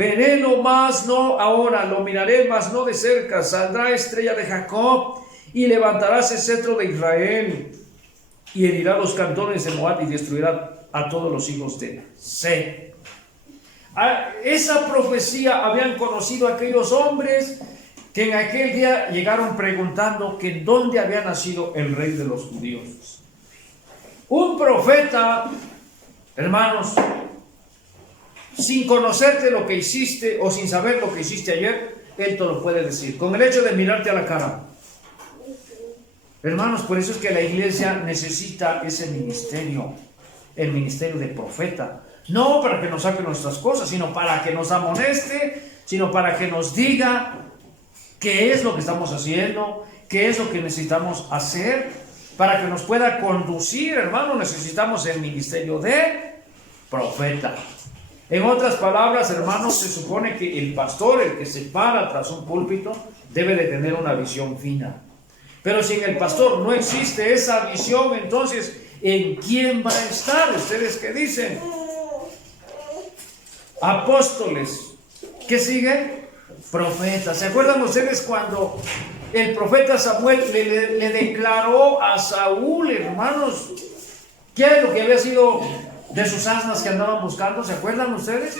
Verélo más no ahora, lo miraré más no de cerca. Saldrá estrella de Jacob y levantarás el cetro de Israel y herirá los cantones de Moab y destruirá a todos los hijos de Set. Esa profecía habían conocido aquellos hombres que en aquel día llegaron preguntando que dónde había nacido el rey de los judíos. Un profeta, hermanos, sin conocerte lo que hiciste o sin saber lo que hiciste ayer, él te lo puede decir, con el hecho de mirarte a la cara. Hermanos, por eso es que la iglesia necesita ese ministerio, el ministerio de profeta. No para que nos saque nuestras cosas, sino para que nos amoneste, sino para que nos diga qué es lo que estamos haciendo, qué es lo que necesitamos hacer, para que nos pueda conducir, hermano. Necesitamos el ministerio de profeta. En otras palabras, hermanos, se supone que el pastor, el que se para tras un púlpito, debe de tener una visión fina. Pero si en el pastor no existe esa visión, entonces, ¿en quién va a estar? ¿Ustedes qué dicen? Apóstoles. ¿Qué sigue? Profetas. ¿Se acuerdan ustedes cuando el profeta Samuel le declaró a Saúl, hermanos, qué es lo que había sido de sus asnas que andaban buscando? ¿Se acuerdan ustedes?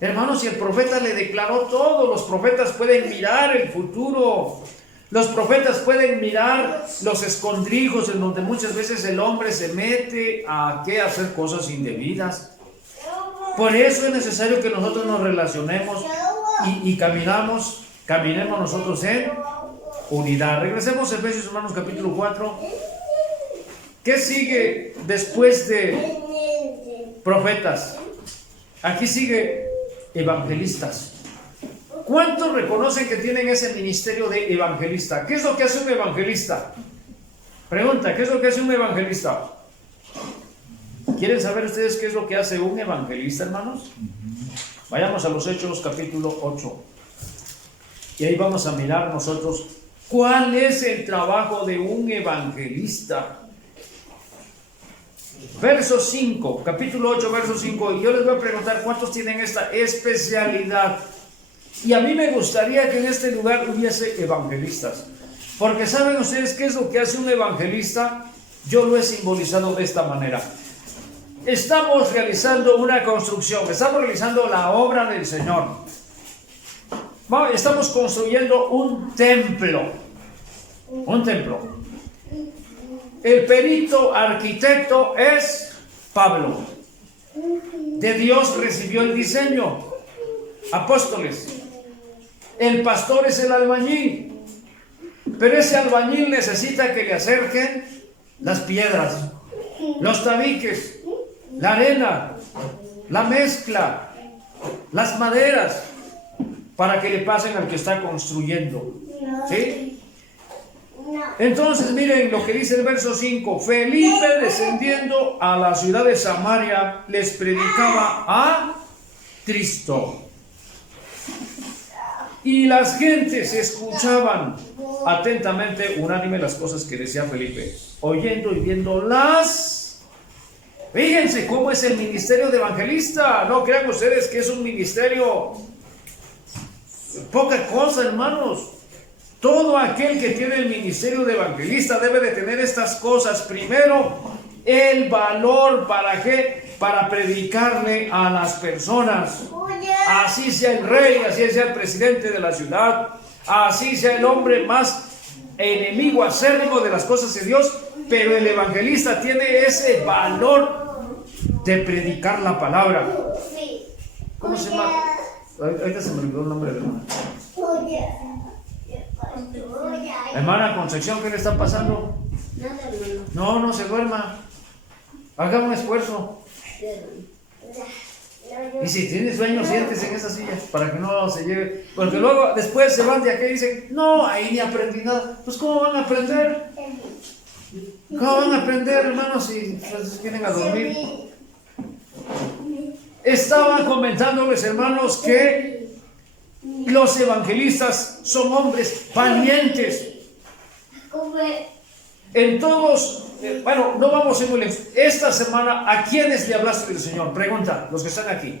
Hermanos, si el profeta le declaró todo, los profetas pueden mirar el futuro. Los profetas pueden mirar los escondrijos en donde muchas veces el hombre se mete a hacer cosas indebidas. Por eso es necesario que nosotros nos relacionemos y caminemos nosotros en unidad. Regresemos a Efesios, hermanos, capítulo 4. ¿Qué sigue después de profetas? Aquí sigue evangelistas. ¿Cuántos reconocen que tienen ese ministerio de evangelista? ¿Qué es lo que hace un evangelista? Pregunta, ¿qué es lo que hace un evangelista? ¿Quieren saber ustedes qué es lo que hace un evangelista, hermanos? Vayamos a los Hechos, capítulo 8. Y ahí vamos a mirar nosotros cuál es el trabajo de un evangelista. Verso 5, capítulo 8, verso 5. Y yo les voy a preguntar cuántos tienen esta especialidad. Y a mí me gustaría que en este lugar hubiese evangelistas. Porque ¿saben ustedes qué es lo que hace un evangelista? Yo lo he simbolizado de esta manera. Estamos realizando una construcción, estamos realizando la obra del Señor. Estamos construyendo un templo. Un templo. El perito arquitecto es Pablo. De Dios recibió el diseño. Apóstoles. El pastor es el albañil. Pero ese albañil necesita que le acerquen las piedras, los tabiques, la arena, la mezcla, las maderas, para que le pasen al que está construyendo. ¿Sí? Entonces miren lo que dice el verso 5. Felipe, descendiendo a la ciudad de Samaria, les predicaba a Cristo. Y las gentes escuchaban atentamente, unánime, las cosas que decía Felipe, oyendo y viendo las... Fíjense cómo es el ministerio de evangelista. No crean ustedes que es un ministerio poca cosa, hermanos. Todo aquel que tiene el ministerio de evangelista debe de tener estas cosas. Primero, el valor, ¿para qué? Para predicarle a las personas. Así sea el rey, así sea el presidente de la ciudad, así sea el hombre más enemigo acérrimo de las cosas de Dios, pero el evangelista tiene ese valor de predicar la palabra. ¿Cómo se llama? Ahorita se me olvidó el nombre de la hermana. Hermana Concepción, ¿qué le está pasando? No se duerma. Haga un esfuerzo. Y si tiene sueño, siéntese en esa silla para que no se lleve. Porque luego después se van de aquí y dicen, no, ahí ni aprendí nada. Pues ¿cómo van a aprender? ¿Cómo van a aprender, hermanos, si vienen a dormir? Estaba comentándoles, hermanos, que los evangelistas son hombres valientes. En todos, bueno, no vamos a ir muy lejos. Esta semana, ¿a quiénes le hablaste del Señor? Pregunta, los que están aquí.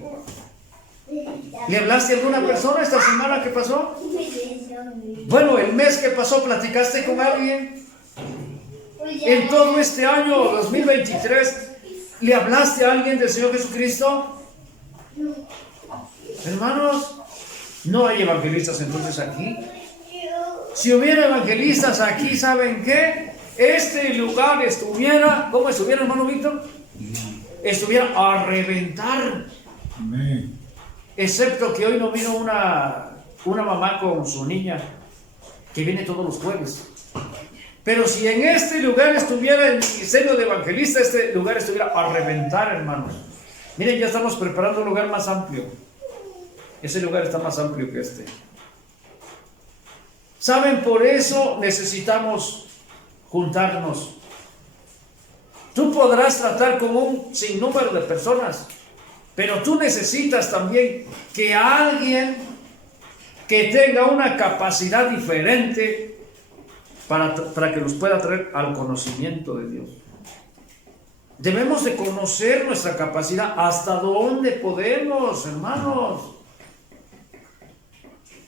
¿Le hablaste a alguna persona esta semana que pasó? Bueno, el mes que pasó, ¿platicaste con alguien? En todo este año 2023, ¿le hablaste a alguien del Señor Jesucristo? Hermanos, no hay evangelistas entonces aquí. Si hubiera evangelistas aquí, ¿saben qué? Este lugar estuviera, ¿cómo estuviera, hermano Víctor? Estuviera a reventar. Amén. Excepto que hoy no vino una mamá con su niña, que viene todos los jueves. Pero si en este lugar estuviera el ministerio de evangelista, este lugar estuviera a reventar, hermanos. Miren, ya estamos preparando un lugar más amplio. Ese lugar está más amplio que este. ¿Saben? Por eso necesitamos juntarnos. Tú podrás tratar con un sinnúmero de personas, pero tú necesitas también que alguien que tenga una capacidad diferente para que nos pueda traer al conocimiento de Dios. Debemos de conocer nuestra capacidad, hasta dónde podemos, hermanos.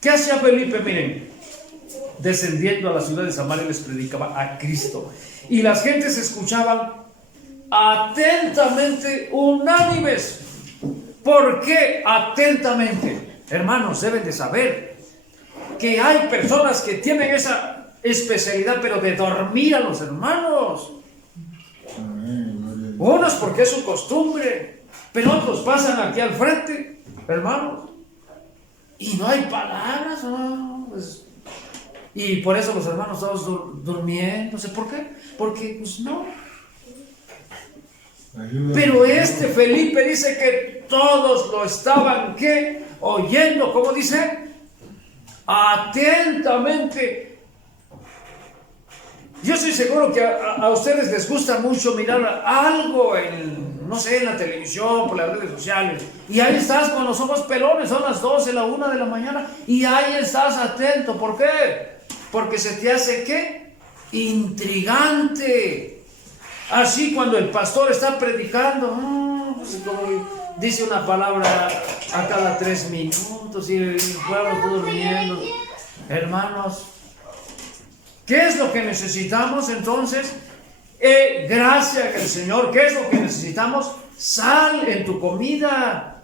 ¿Qué hacía Felipe? Miren, descendiendo a la ciudad de Samaria les predicaba a Cristo. Y las gentes escuchaban atentamente, unánimes. ¿Por qué atentamente? Hermanos, deben de saber que hay personas que tienen esa especialidad, pero de dormir a los hermanos. Unos porque es su costumbre, pero otros pasan aquí al frente, hermanos, y no hay palabras, ¿no? Pues, y por eso los hermanos todos durmiendo. No sé por qué, porque pues no. Pero este Felipe dice que todos lo estaban, ¿qué? Oyendo, ¿cómo dice? Atentamente. Yo estoy seguro que a ustedes les gusta mucho mirar algo en, no sé, en la televisión, por las redes sociales. Y ahí estás con los ojos pelones, son las 12, la 1 de la mañana, y ahí estás atento. ¿Por qué? Porque se te hace, ¿qué? Intrigante. Así cuando el pastor está predicando, pues como dice una palabra a cada 3 minutos y el pueblo está durmiendo. Hermanos, ¿qué es lo que necesitamos entonces? Gracia del Señor. ¿Qué es lo que necesitamos? Sal en tu comida.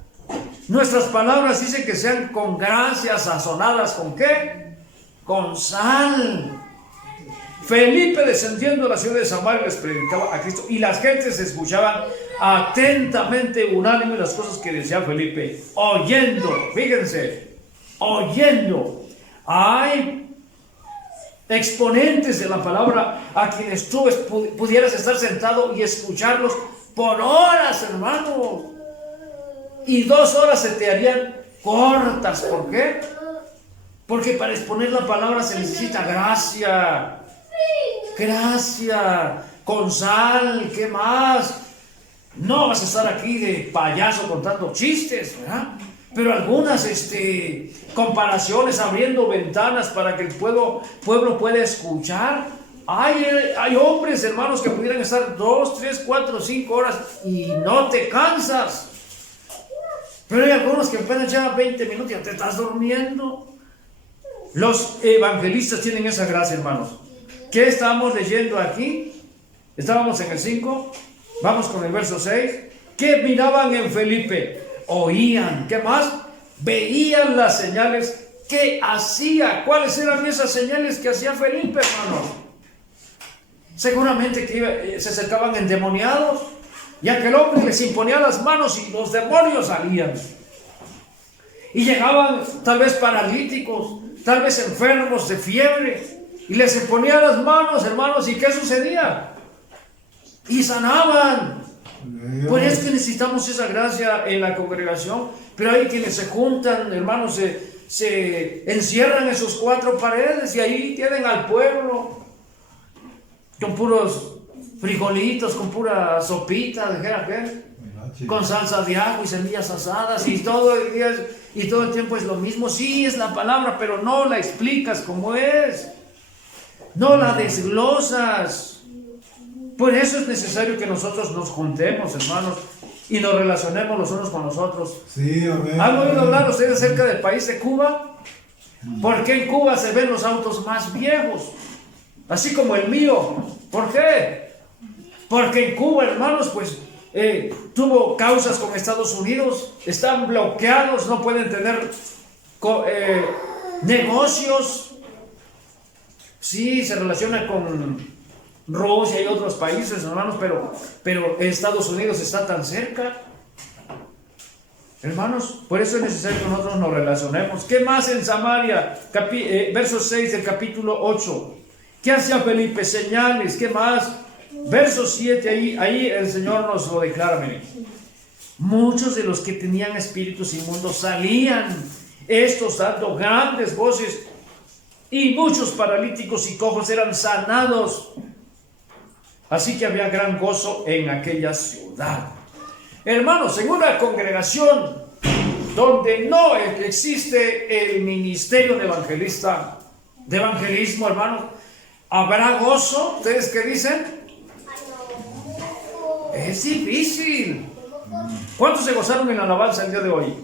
Nuestras palabras dicen que sean con gracia, sazonadas ¿con qué? Con sal. Felipe, descendiendo a la ciudad de Samaria, les predicaba a Cristo, y las gentes escuchaban atentamente, unánime, las cosas que decía Felipe, oyendo. Fíjense, oyendo. Hay exponentes de la palabra a quienes tú pudieras estar sentado y escucharlos por horas, hermano, y 2 horas se te harían cortas. ¿Por qué? Porque para exponer la palabra se necesita gracia. Gracia, con sal. ¿Qué más? No vas a estar aquí de payaso contando chistes, ¿verdad? Pero algunas comparaciones, abriendo ventanas para que el pueblo pueda escuchar. Hay hombres, hermanos, que pudieran estar 2, 3, 4, 5 horas y no te cansas. Pero hay algunos que apenas ya 20 minutos y ya te estás durmiendo. Los evangelistas tienen esa gracia, hermanos. ¿Qué estamos leyendo aquí? Estábamos en el 5, vamos con el verso 6. ¿Qué miraban en Felipe? Oían. ¿Qué más? Veían las señales que hacía. ¿Cuáles eran esas señales que hacía Felipe, hermanos? Seguramente que se acercaban endemoniados, y aquel hombre les imponía las manos y los demonios salían. Y llegaban tal vez paralíticos, tal vez enfermos de fiebre, y les imponía las manos, hermanos, ¿y qué sucedía? Y sanaban. Por eso es que necesitamos esa gracia en la congregación. Pero hay quienes se juntan, hermanos, se encierran en sus 4 paredes y ahí tienen al pueblo con puros frijolitos, con pura sopita, con salsa de ajo y semillas asadas, y todo el día y todo el tiempo es lo mismo. Sí, es la palabra, pero no la explicas como es, no la desglosas. Por eso es necesario que nosotros nos juntemos, hermanos, y nos relacionemos los unos con los otros. Sí, amén. ¿Han oído hablar ustedes acerca del país de Cuba? ¿Por qué en Cuba se ven los autos más viejos? Así como el mío. ¿Por qué? Porque en Cuba, hermanos, pues tuvo causas con Estados Unidos, están bloqueados, no pueden tener negocios. Sí, se relaciona con Rusia y otros países, hermanos, pero Estados Unidos está tan cerca. Hermanos, por eso es necesario que nosotros nos relacionemos. ¿Qué más en Samaria? Verso 6 del capítulo 8. ¿Qué hacía Felipe? Señales. ¿Qué más? Verso 7, ahí el Señor nos lo declara. Miren. Muchos de los que tenían espíritus inmundos salían, estos dando grandes voces, y muchos paralíticos y cojos eran sanados. Así que había gran gozo en aquella ciudad. Hermanos, en una congregación donde no existe el ministerio de evangelismo, hermanos, ¿habrá gozo? ¿Ustedes qué dicen? Es difícil. ¿Cuántos se gozaron en la alabanza el día de hoy?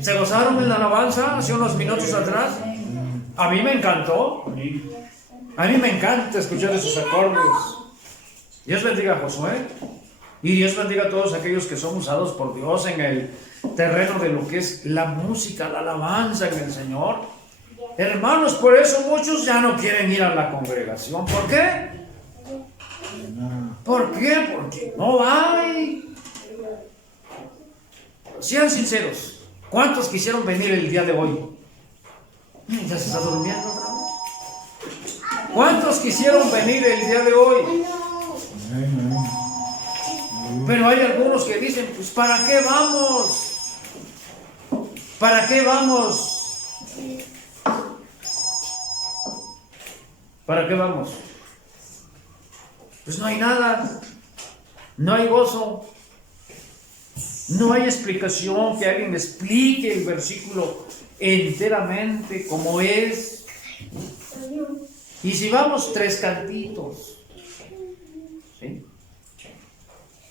¿Se gozaron en la alabanza hace unos minutos atrás? A mí me encantó. A mí me encanta escuchar esos acordes. Dios bendiga a Josué. Y Dios bendiga a todos aquellos que son usados por Dios en el terreno de lo que es la música, la alabanza en el Señor. Hermanos, por eso muchos ya no quieren ir a la congregación. ¿Por qué? ¿Por qué? Porque no hay. Sean sinceros. ¿Cuántos quisieron venir el día de hoy? ¿Ya se está durmiendo otra vez? ¿Cuántos quisieron venir el día de hoy? Pero hay algunos que dicen, pues ¿para qué vamos? ¿Para qué vamos? ¿Para qué vamos? Pues no hay nada, no hay gozo, no hay explicación, que alguien me explique el versículo enteramente como es. Y si vamos 3 cantitos, ¿sí?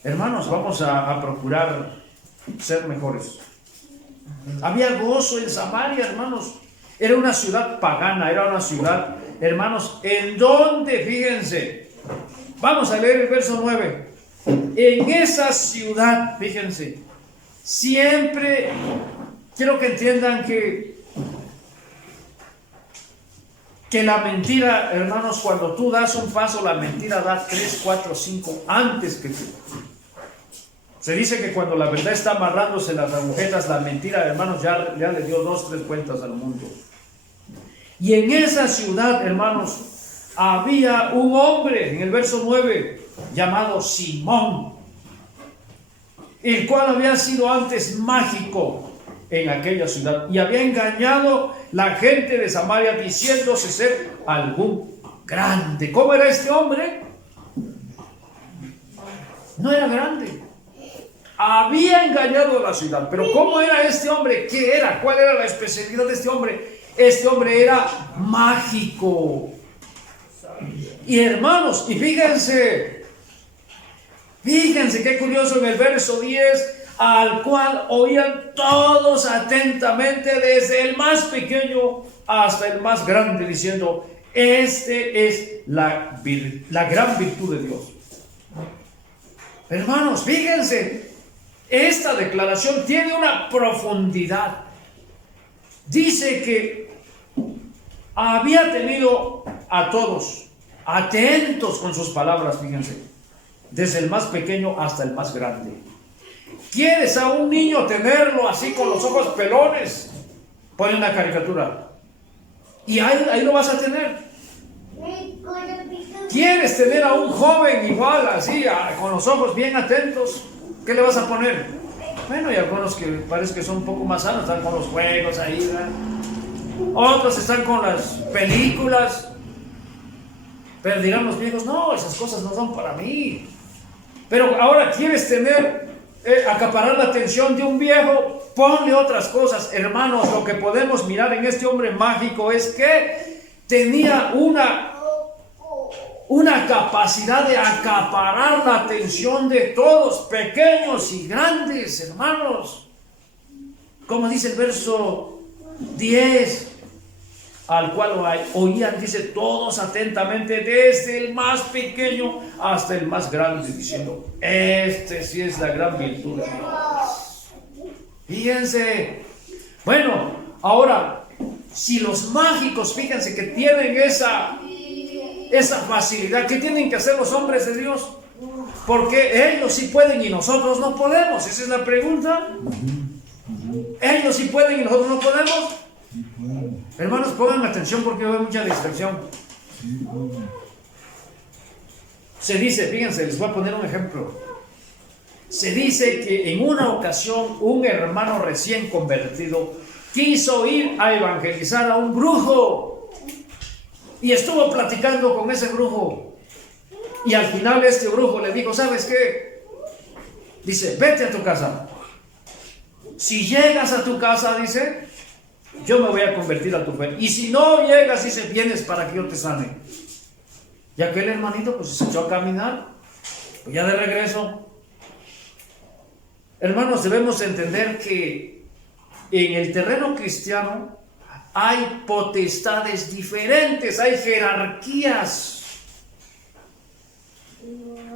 Hermanos, vamos a procurar ser mejores. Había gozo en Samaria, hermanos. Era una ciudad pagana, era una ciudad, hermanos, en donde, fíjense, vamos a leer el verso 9. En esa ciudad, fíjense, siempre quiero que entiendan que la mentira, hermanos, cuando tú das un paso, la mentira da 3, 4, 5 antes que tú. Se dice que cuando la verdad está amarrándose las agujetas, la mentira, hermanos, ya le dio 2, 3 vueltas al mundo. Y en esa ciudad, hermanos, había un hombre, en el verso 9, llamado Simón, el cual había sido antes mágico en aquella ciudad y había engañado la gente de Samaria diciéndose ser algún grande. ¿Cómo era este hombre? No era grande. Había engañado a la ciudad. Pero ¿cómo era este hombre? ¿Qué era? ¿Cuál era la especialidad de este hombre? Este hombre era mágico. Y hermanos, y fíjense qué curioso, en el verso 10, al cual oían todos atentamente, desde el más pequeño hasta el más grande, diciendo, este es la gran virtud de Dios. Hermanos, fíjense, esta declaración tiene una profundidad. Dice que había tenido a todos atentos con sus palabras, fíjense, desde el más pequeño hasta el más grande. ¿Quieres a un niño tenerlo así con los ojos pelones? Pone una caricatura y ahí lo vas a tener. ¿Quieres tener a un joven igual así, con los ojos bien atentos? ¿Qué le vas a poner? Bueno, hay algunos que parece que son un poco más sanos, están con los juegos ahí, ¿verdad? Otros están con las películas. Pero dirán los viejos, no, esas cosas no son para mí. Pero ahora quieres acaparar la atención de un viejo, ponle otras cosas. Hermanos, lo que podemos mirar en este hombre mágico es que tenía una capacidad de acaparar la atención de todos, pequeños y grandes, hermanos. Como dice el verso 10, al cual oían, dice, todos atentamente, desde el más pequeño hasta el más grande, diciendo, este sí es la gran virtud de Dios. Fíjense. Bueno, ahora, si los mágicos, fíjense que tienen esa facilidad, ¿qué tienen que hacer los hombres de Dios? Porque ellos sí pueden y nosotros no podemos. Esa es la pregunta. Ellos sí pueden y nosotros no podemos. Hermanos, pongan atención porque veo mucha distracción. Se dice, fíjense, les voy a poner un ejemplo. Se dice que en una ocasión un hermano recién convertido quiso ir a evangelizar a un brujo y estuvo platicando con ese brujo, y al final este brujo le dijo, ¿sabes qué? Dice, vete a tu casa. Si llegas a tu casa, dice, yo me voy a convertir a tu fe. Y si no llegas, dice, vienes para que yo te sane. Y aquel hermanito pues se echó a caminar, pues ya de regreso. Hermanos, debemos entender que en el terreno cristiano hay potestades diferentes, hay jerarquías,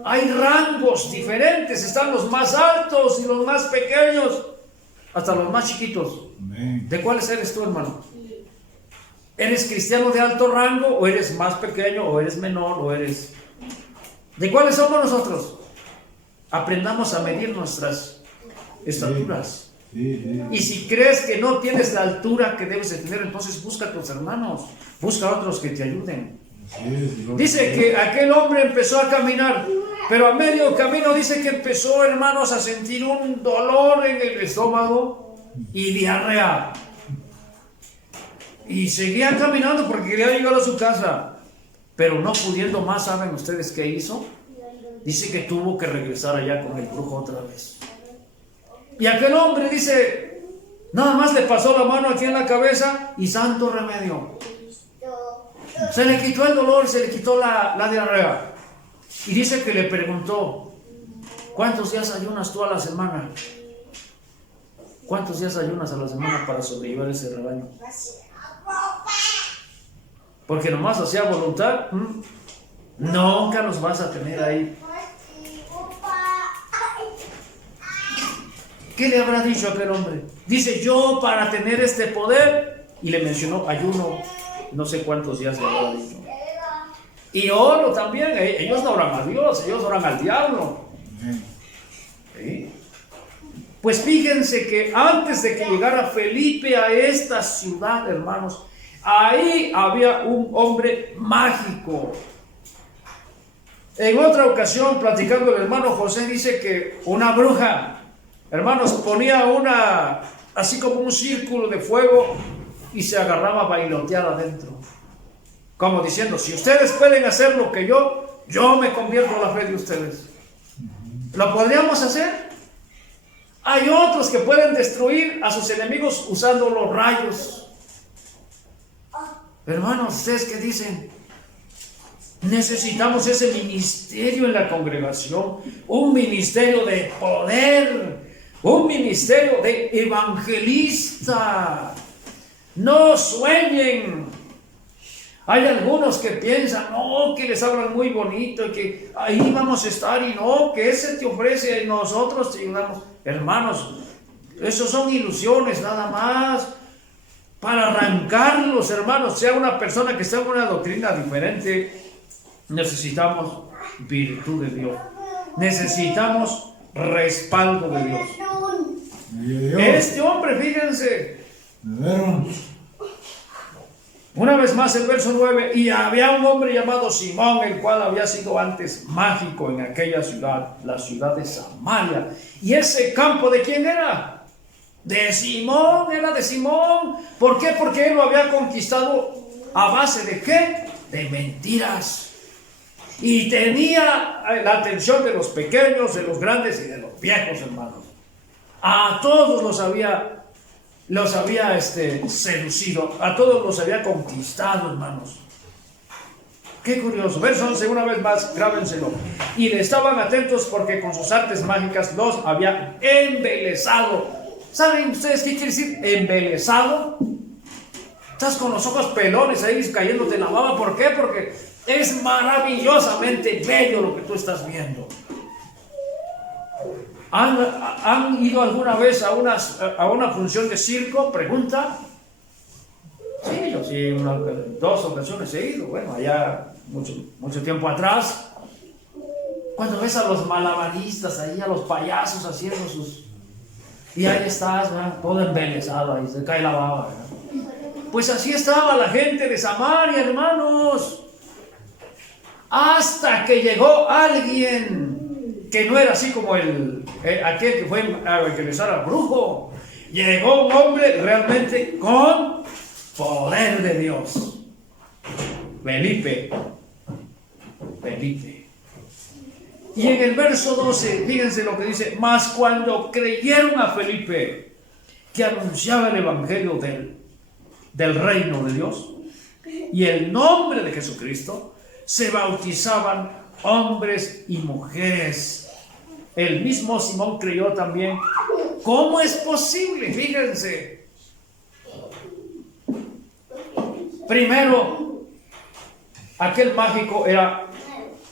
hay rangos diferentes, están los más altos y los más pequeños, hasta los más chiquitos. ¿De cuáles eres tú, hermano? ¿Eres cristiano de alto rango o eres más pequeño o eres menor o eres... ¿De cuáles somos nosotros? Aprendamos a medir nuestras estaturas. Y si crees que no tienes la altura que debes de tener, entonces busca a tus hermanos, busca a otros que te ayuden. Dice que aquel hombre empezó a caminar, pero a medio camino dice que empezó, hermanos, a sentir un dolor en el estómago y diarrea. Y seguía caminando porque quería llegar a su casa, pero no pudiendo más, ¿saben ustedes qué hizo? Dice que tuvo que regresar allá con el brujo otra vez. Y aquel hombre, dice, nada más le pasó la mano aquí en la cabeza y santo remedio. Se le quitó el dolor, se le quitó la diarrea. Y dice que le preguntó, ¿cuántos días ayunas tú a la semana? ¿Cuántos días ayunas a la semana para sobrellevar ese rebaño? Porque nomás hacía voluntad, nunca los vas a tener ahí. ¿Qué le habrá dicho aquel hombre? Dice, yo para tener este poder, y le mencionó ayuno, no sé cuántos días le habrá dicho. Y oro también, ellos no oran a Dios, ellos oran al diablo. ¿Sí? Pues fíjense que antes de que llegara Felipe a esta ciudad, hermanos, ahí había un hombre mágico. En otra ocasión, platicando el hermano José, dice que una bruja, hermanos, ponía así como un círculo de fuego y se agarraba a bailotear adentro. Como diciendo, si ustedes pueden hacer lo que yo me convierto a la fe de ustedes. ¿Lo podríamos hacer? Hay otros que pueden destruir a sus enemigos usando los rayos. Hermanos, ¿ustedes qué dicen? Necesitamos ese ministerio en la congregación, un ministerio de poder, un ministerio de evangelista. No sueñen. Hay algunos que piensan, no, que les hablan muy bonito y que ahí vamos a estar, y no, que ese te ofrece y nosotros te ayudamos. Hermanos, esos son ilusiones nada más. Para arrancarlos, hermanos, sea una persona que está en una doctrina diferente, necesitamos virtud de Dios. Necesitamos respaldo de Dios. Este hombre, fíjense. Una vez más el verso 9, y había un hombre llamado Simón, el cual había sido antes mágico en aquella ciudad, la ciudad de Samaria. ¿Y ese campo de quién era? De Simón, era de Simón. ¿Por qué? Porque él lo había conquistado a base de ¿qué? De mentiras. Y tenía la atención de los pequeños, de los grandes y de los viejos, hermanos. A todos los había seducido, a todos los había conquistado, hermanos. Qué curioso. Verso 11, una vez más, grábenselo. Y le estaban atentos porque con sus artes mágicas los había embelesado. ¿Saben ustedes qué quiere decir embelesado? Estás con los ojos pelones ahí cayéndote la baba. ¿Por qué? Porque es maravillosamente bello lo que tú estás viendo. ¿Han ido alguna vez a una función de circo? Pregunta. Sí, yo sí, 2 ocasiones he ido. Bueno, allá mucho tiempo atrás. Cuando ves a los malabaristas ahí, a los payasos haciendo sus... Y ahí estás, ¿verdad? Todo embelesado, ahí se cae la baba, ¿verdad? Pues así estaba la gente de Samaria, hermanos. Hasta que llegó alguien que no era así como aquel que fue el que les era brujo. Llegó un hombre realmente con poder de Dios. Felipe. Y en el verso 12, fíjense lo que dice: mas cuando creyeron a Felipe, que anunciaba el evangelio del reino de Dios y el nombre de Jesucristo, se bautizaban hombres y mujeres. El mismo Simón creyó también. ¿Cómo es posible? Fíjense. Primero, aquel mágico era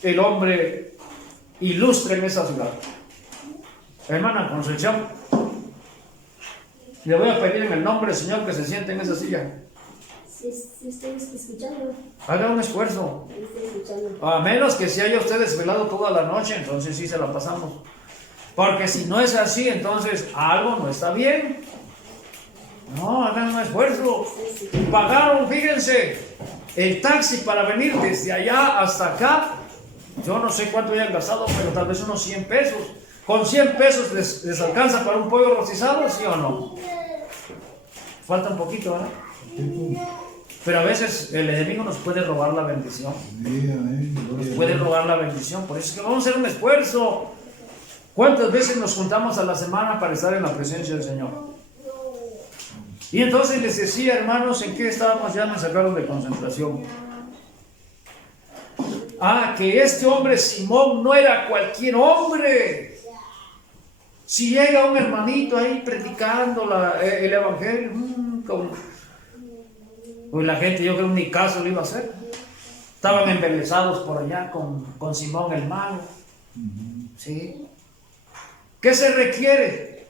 el hombre ilustre en esa ciudad. Hermana Concepción, le voy a pedir en el nombre del Señor que se siente en esa silla. Sí, estoy escuchando. Haga un esfuerzo. Estoy escuchando. A menos que se haya usted desvelado toda la noche, entonces sí se la pasamos. Porque si no es así, entonces algo no está bien. No, hagan un esfuerzo. Pagaron, fíjense, el taxi para venir desde allá hasta acá. Yo no sé cuánto hayan gastado, pero tal vez unos 100 pesos. ¿Con 100 pesos les alcanza para un pollo rostizado, sí o no? Falta un poquito, ¿verdad? Pero a veces el enemigo nos puede robar la bendición. Nos puede robar la bendición. Por eso es que vamos a hacer un esfuerzo. ¿Cuántas veces nos juntamos a la semana para estar en la presencia del Señor? Y entonces les decía, hermanos, ¿en qué estábamos? Ya me sacaron de concentración. Que este hombre Simón no era cualquier hombre. Si llega un hermanito ahí predicando el evangelio, pues la gente, yo creo, ni caso lo iba a hacer. Estaban embelesados por allá con Simón el mago. ¿Sí? ¿Qué se requiere?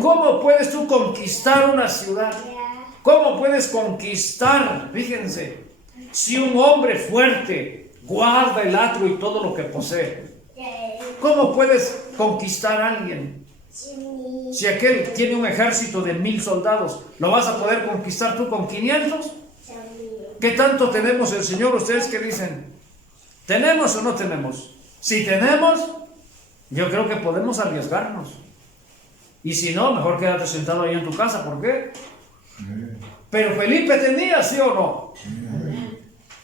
¿Cómo puedes tú conquistar una ciudad? ¿Cómo puedes conquistar? Fíjense, si un hombre fuerte guarda el atrio y todo lo que posee, ¿cómo puedes conquistar a alguien? Si aquel tiene un ejército de 1000 soldados, ¿lo vas a poder conquistar tú con 500? ¿Qué tanto tenemos el Señor? ¿Ustedes qué dicen? ¿Tenemos o no tenemos? Si tenemos, yo creo que podemos arriesgarnos. Y si no, mejor quédate sentado ahí en tu casa. ¿Por qué? Pero Felipe tenía, ¿sí o no?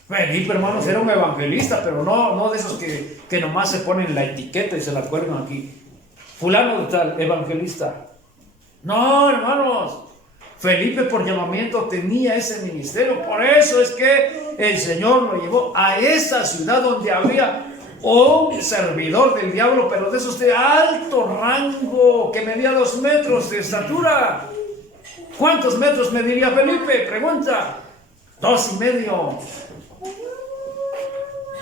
Felipe, hermanos, era un evangelista, pero no de esos que nomás se ponen la etiqueta y se la cuelgan aquí. Fulano de tal, evangelista. No, hermanos. Felipe por llamamiento tenía ese ministerio. Por eso es que el Señor lo llevó a esa ciudad donde había un servidor del diablo, pero de esos de alto rango, que medía 2 metros de estatura. ¿Cuántos metros mediría Felipe? Pregunta. 2,5.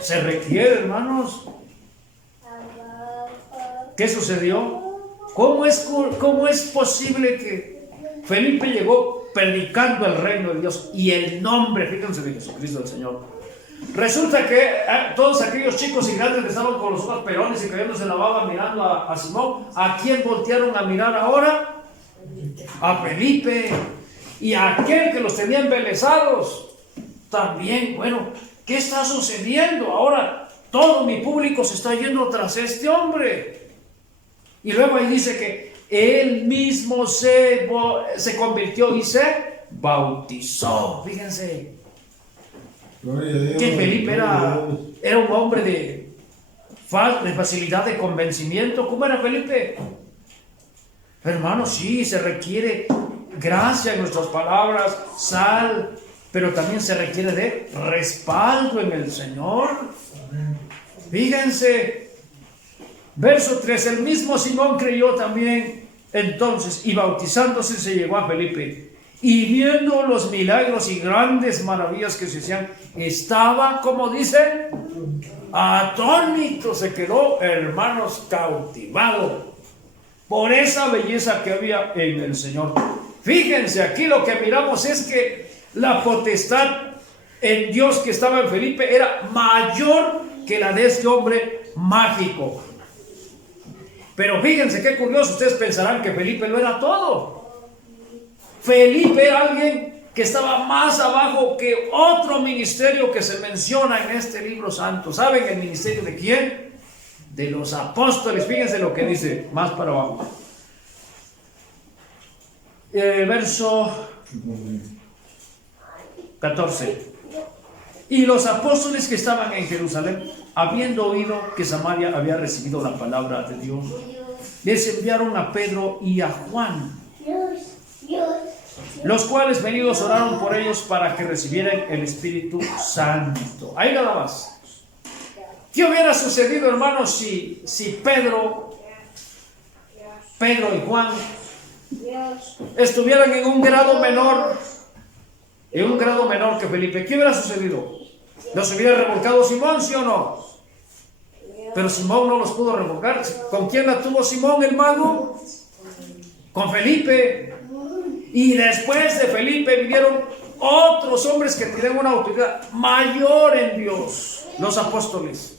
Se requiere, hermanos. ¿Qué sucedió? ¿Cómo es posible que Felipe llegó predicando el reino de Dios y el nombre, fíjense, de Jesucristo el Señor? Resulta que todos aquellos chicos y grandes que estaban con los ojos pelones y cayéndose la baba mirando a Simón, ¿a quién voltearon a mirar ahora? A Felipe. Y a aquel que los tenía embelesados también. Bueno, ¿qué está sucediendo? Ahora todo mi público se está yendo tras este hombre. Y luego ahí dice que él mismo se convirtió y se bautizó. Fíjense que Felipe era un hombre de facilidad de convencimiento. ¿Cómo era Felipe? Hermano, sí, se requiere gracia en nuestras palabras, sal, pero también se requiere de respaldo en el Señor. Fíjense, verso 3, el mismo Simón creyó también entonces, y bautizándose se llegó a Felipe, y viendo los milagros y grandes maravillas que se hacían, estaba, como dice, atónito, se quedó, hermanos, cautivado por esa belleza que había en el Señor. Fíjense, aquí lo que miramos es que la potestad en Dios que estaba en Felipe era mayor que la de este hombre mágico. Pero fíjense qué curioso, ustedes pensarán que Felipe lo era todo. Felipe era alguien que estaba más abajo que otro ministerio que se menciona en este libro santo. ¿Saben el ministerio de quién? De los apóstoles. Fíjense lo que dice más para abajo. Verso 14. Y los apóstoles que estaban en Jerusalén, habiendo oído que Samaria había recibido la palabra de Dios, les enviaron a Pedro y a Juan, los cuales venidos oraron por ellos para que recibieran el Espíritu Santo. Ahí nada más. ¿Qué hubiera sucedido, hermanos, si Pedro y Juan estuvieran en un grado menor que Felipe? ¿Qué hubiera sucedido? ¿Los hubiera revolcado Simón, sí o no? Pero Simón no los pudo revolcar. ¿Con quién la tuvo Simón, el mago? Con Felipe. Y después de Felipe vinieron otros hombres que tenían una autoridad mayor en Dios, los apóstoles.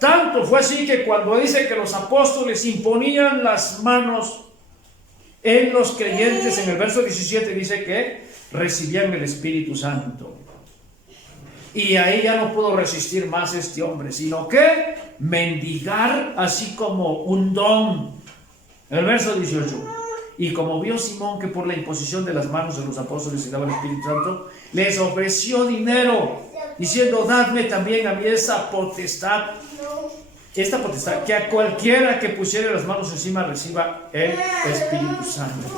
Tanto fue así que cuando dice que los apóstoles imponían las manos en los creyentes, en el verso 17 dice que recibían el Espíritu Santo. Y ahí ya no pudo resistir más este hombre, sino que mendigar así como un don. En el verso 18. Y como vio Simón que por la imposición de las manos de los apóstoles se daba el Espíritu Santo, les ofreció dinero, diciendo: dadme también a mí esta potestad, que a cualquiera que pusiera las manos encima reciba el Espíritu Santo.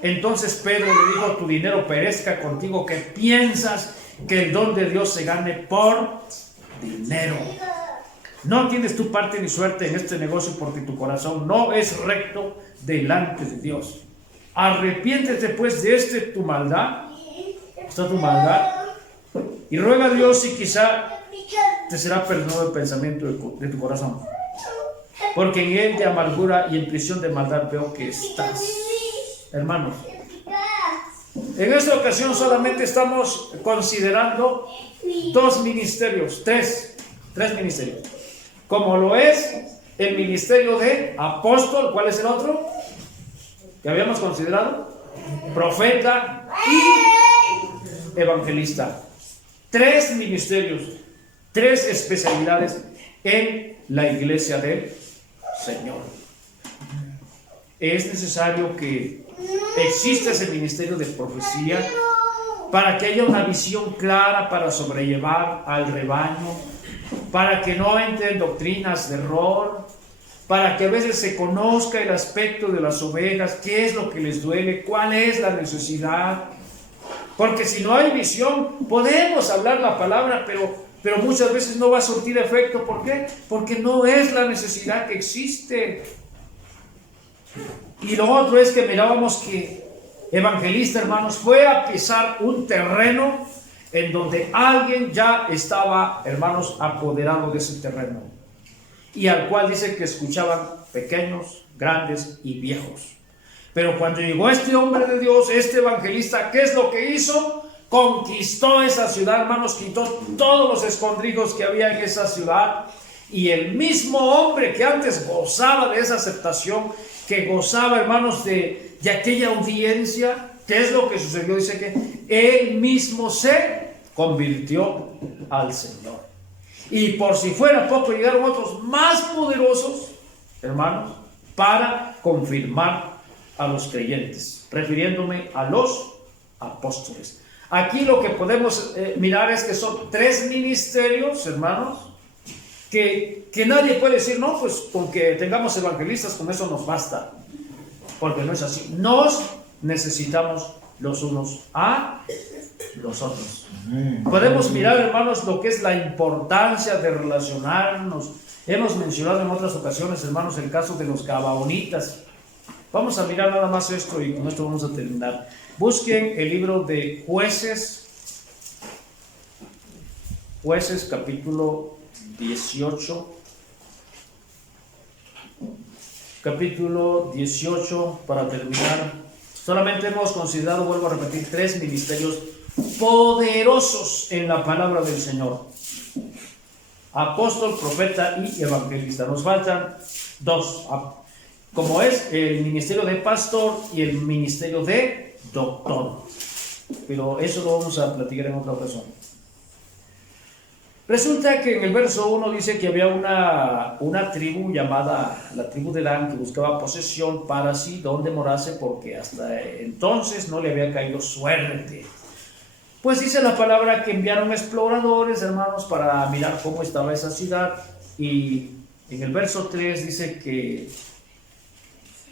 Entonces Pedro le dijo: tu dinero perezca contigo, que piensas que el don de Dios se gane por dinero. No tienes tu parte ni suerte en este negocio, porque tu corazón no es recto delante de Dios. Arrepiéntete pues de tu maldad, y ruega a Dios, y quizá te será perdonado el pensamiento de tu corazón, porque en él de amargura y en prisión de maldad veo que estás. Hermanos, en esta ocasión solamente estamos considerando tres ministerios, como lo es el ministerio de apóstol. ¿Cuál es el otro que habíamos considerado? Profeta y evangelista. 3 ministerios, 3 especialidades en la iglesia del Señor. Es necesario que exista ese ministerio de profecía para que haya una visión clara para sobrellevar al rebaño, para que no entren doctrinas de error, para que a veces se conozca el aspecto de las ovejas, qué es lo que les duele, cuál es la necesidad. Porque si no hay visión, podemos hablar la palabra, pero muchas veces no va a surtir efecto. ¿Por qué? Porque no es la necesidad que existe. Y lo otro es que mirábamos que evangelista, hermanos, fue a pisar un terreno en donde alguien ya estaba, hermanos, apoderado de ese terreno, y al cual dice que escuchaban pequeños, grandes y viejos. Pero cuando llegó este hombre de Dios, este evangelista, ¿qué es lo que hizo? Conquistó esa ciudad, hermanos, quitó todos los escondrijos que había en esa ciudad, y el mismo hombre que antes gozaba de esa aceptación, que gozaba, hermanos, de aquella audiencia, ¿qué es lo que sucedió? Dice que él mismo se convirtió al Señor. Y por si fuera poco, llegaron otros más poderosos, hermanos, para confirmar a los creyentes, refiriéndome a los apóstoles. Aquí lo que podemos mirar es que son 3 ministerios, hermanos, que nadie puede decir: no, pues con que tengamos evangelistas, con eso nos basta. Porque no es así. Nos necesitamos los unos a los otros. Podemos mirar, hermanos, lo que es la importancia de relacionarnos. Hemos mencionado en otras ocasiones, hermanos, el caso de los gabaonitas. Vamos a mirar nada más esto y con esto vamos a terminar. Busquen el libro de Jueces, capítulo 18. Capítulo 18, para terminar. Solamente hemos considerado, vuelvo a repetir, 3 ministerios poderosos en la palabra del Señor: apóstol, profeta y evangelista. Nos faltan 2, como es el ministerio de pastor y el ministerio de doctor, pero eso lo vamos a platicar en otra ocasión. Resulta que en el verso 1 dice que había una tribu llamada la tribu de Dan, que buscaba posesión para sí donde morase, porque hasta entonces no le había caído suerte. Pues dice la palabra que enviaron exploradores, hermanos, para mirar cómo estaba esa ciudad. Y en el verso 3 dice que,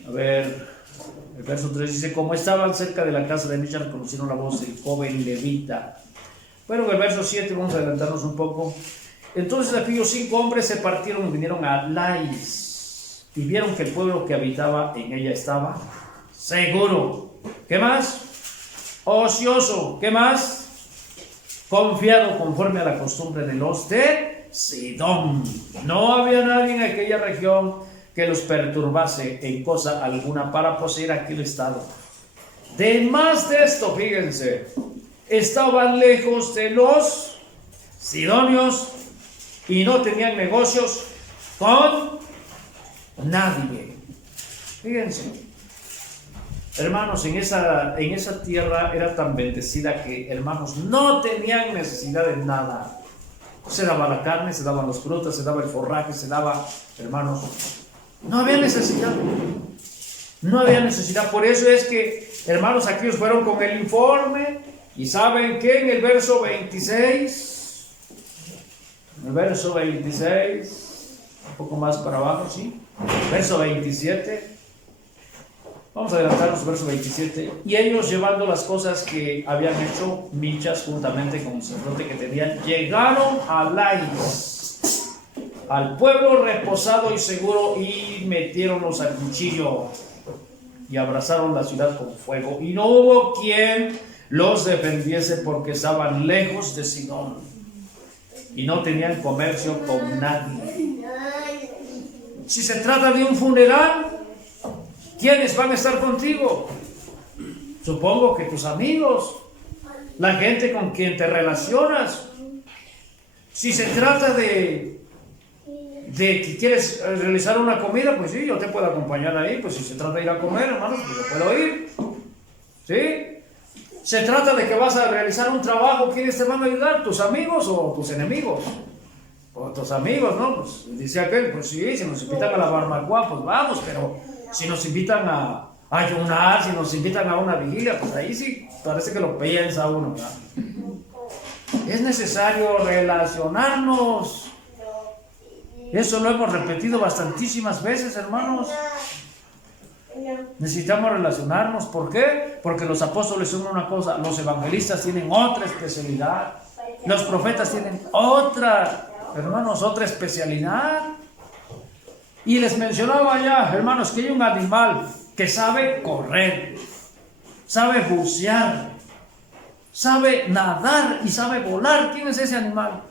el verso 3 dice: como estaban cerca de la casa de Micha, reconocieron la voz del joven levita. Bueno, en el verso 7, vamos a adelantarnos un poco. Entonces aquellos 5 hombres se partieron y vinieron a Lais, y vieron que el pueblo que habitaba en ella estaba seguro. ¿Qué más? Ocioso. ¿Qué más? Confiado, conforme a la costumbre de los de Sidón. No había nadie en aquella región que los perturbase en cosa alguna para poseer aquel estado. Además de esto, fíjense, estaban lejos de los sidonios y no tenían negocios con nadie. Fíjense, hermanos, en esa tierra era tan bendecida que, hermanos, no tenían necesidad de nada. Se daba la carne, se daban las frutas, se daba el forraje, se daba, hermanos, no había necesidad. No había necesidad. Por eso es que, hermanos, aquí os fueron con el informe. Y saben que en el verso 26, un poco más para abajo, ¿sí? Verso 27, vamos a adelantarnos, verso 27. Y ellos, llevando las cosas que habían hecho Michas juntamente con el sacerdote que tenían, llegaron a Lais, al pueblo reposado y seguro, y metiéronlos al cuchillo y abrazaron la ciudad con fuego. Y no hubo quien los defendiese, porque estaban lejos de Sidón y no tenían comercio con nadie. Si se trata de un funeral, ¿quiénes van a estar contigo? Supongo que tus amigos, la gente con quien te relacionas. Si se trata de que quieres realizar una comida, pues sí, yo te puedo acompañar ahí. Pues si se trata de ir a comer, hermano, pues yo puedo ir, ¿sí? Se trata de que vas a realizar un trabajo, ¿quiénes te van a ayudar? ¿Tus amigos o tus enemigos? O tus amigos, ¿no? Pues dice aquel, pues sí, si nos invitan a la barbacoa, pues vamos, pero si nos invitan a ayunar, si nos invitan a una vigilia, pues ahí sí parece que lo piensa uno, ¿verdad? Es necesario relacionarnos. Eso lo hemos repetido bastantísimas veces, hermanos. Necesitamos relacionarnos. ¿Por qué? Porque los apóstoles son una cosa, los evangelistas tienen otra especialidad, los profetas tienen otra, hermanos, otra especialidad. Y les mencionaba ya, hermanos, que hay un animal que sabe correr, sabe bucear, sabe nadar y sabe volar. ¿Quién es ese animal?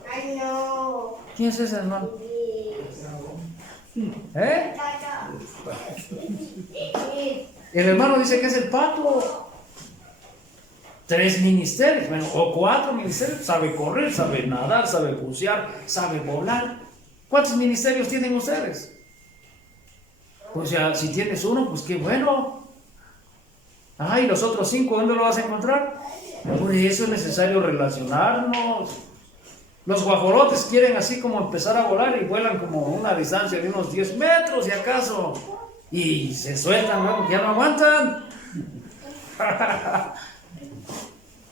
¿Quién es ese animal? ¿Eh? El hermano dice que es el pato. 3 ministerios, bueno, o 4 ministerios. Sabe correr, sabe nadar, sabe bucear, sabe volar. ¿Cuántos ministerios tienen ustedes? Pues ya, si tienes uno, pues qué bueno. ¿Y los otros 5 dónde lo vas a encontrar? Por eso es necesario relacionarnos. Los guajolotes quieren así como empezar a volar y vuelan como una distancia de unos 10 metros, si acaso, y se sueltan, ¿no? Ya no aguantan.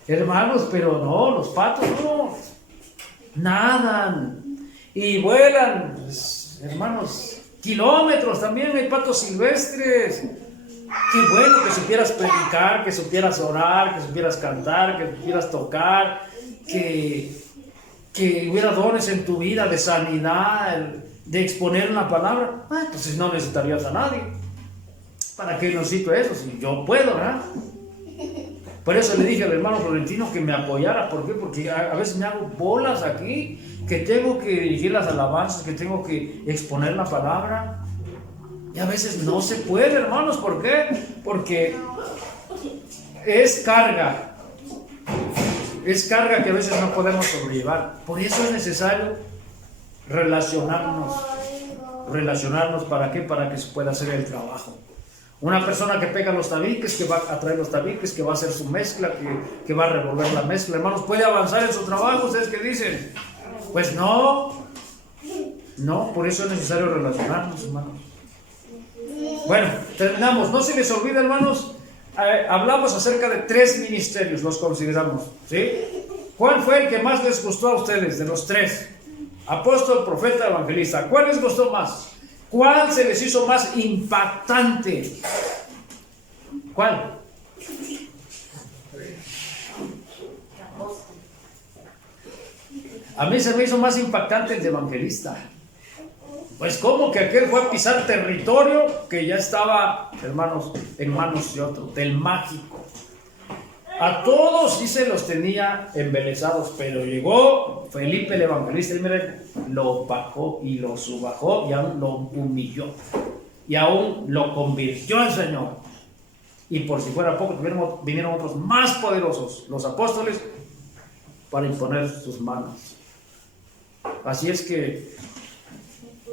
Hermanos, pero no, los patos no, nadan y vuelan, pues, hermanos, kilómetros. También hay patos silvestres. Qué bueno que supieras predicar, que supieras orar, que supieras cantar, que supieras tocar, que hubiera dones en tu vida de sanidad, de exponer una palabra. Entonces no necesitarías a nadie. ¿Para qué necesito eso? Si yo puedo, ¿verdad? Por eso le dije al hermano Florentino que me apoyara. ¿Por qué? Porque a veces me hago bolas aquí, que tengo que dirigir las alabanzas, que tengo que exponer la palabra. Y a veces no se puede, hermanos. ¿Por qué? Porque es carga. Es carga que a veces no podemos sobrellevar. Por eso es necesario relacionarnos. Relacionarnos, ¿para qué? Para que se pueda hacer el trabajo. Una persona que pega los tabiques, que va a traer los tabiques, que va a hacer su mezcla, que va a revolver la mezcla, hermanos, ¿puede avanzar en su trabajo? ¿Ustedes qué dicen? Pues no. No, por eso es necesario relacionarnos, hermanos. Bueno, terminamos. No se les olvide, hermanos, hablamos acerca de 3 ministerios, los consideramos, ¿sí? ¿Cuál fue el que más les gustó a ustedes de los 3? Apóstol, profeta, evangelista. ¿Cuál les gustó más? ¿Cuál se les hizo más impactante? ¿Cuál? A mí se me hizo más impactante el de evangelista. Pues como que aquel fue a pisar territorio que ya estaba, hermanos, en manos de otro, del mágico. A todos sí se los tenía embelesados, pero llegó Felipe el evangelista y miren, lo bajó y lo subajó y aún lo humilló y aún lo convirtió en Señor. Y por si fuera poco, vinieron otros más poderosos, los apóstoles, para imponer sus manos. Así es que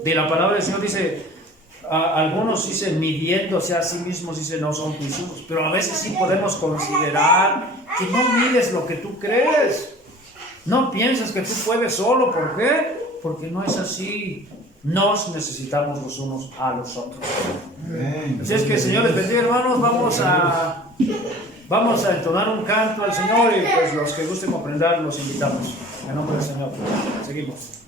de la palabra del Señor dice, algunos dicen midiéndose a sí mismos, dicen no son juiciosos, pero a veces sí podemos considerar que no mides lo que tú crees, no piensas que tú puedes solo. ¿Por qué? Porque no es así. Nos necesitamos los unos a los otros. Así es que el Señor les bendiga, hermanos. Vamos a entonar un canto al Señor y pues los que gusten comprender los invitamos en nombre del Señor. Seguimos.